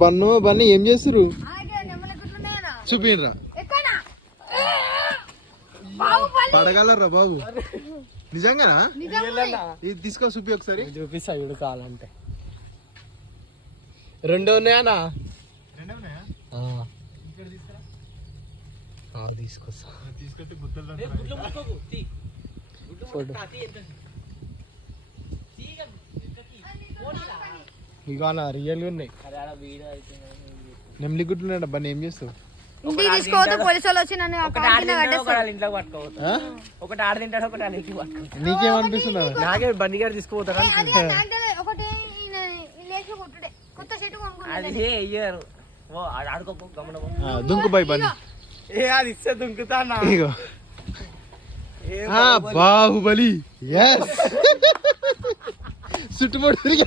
bun Bunny ఏం చేస్తురు చూపిరా పడగలరా బాబు నిజంగా ఇది తీసుకో చూపి ఒకసారి చూపిస్తా ఇడు కావాలంటే రెండు ఉన్నాయనా తీసుకొస్తా ఇక అన్న రియల్ ఉన్నాయి నెమ్లి గుడ్లు ఉన్నాడు అబ్బా ఏం చేస్తావు ఇంటికి తీసుకోవద్దు పోలీసు వాళ్ళు వచ్చి నన్ను ఇంట్లోకి పట్టుకోవద్దు ఒకటి ఆడ తింటాడు ఒకటి ఆడికి పట్టుకోవద్దు నీకేమనిపిస్తున్నా నాకే బండి గారు తీసుకుపోతాడు ఒకటి కొత్త షర్ట్ అది అయ్యారు ఆడుకోపో గమనం దుంకు బాయ్ బన్నీ అది ఇస్తే దుంకుతా బాహుబలి చుట్టుముట్టు తిరిగి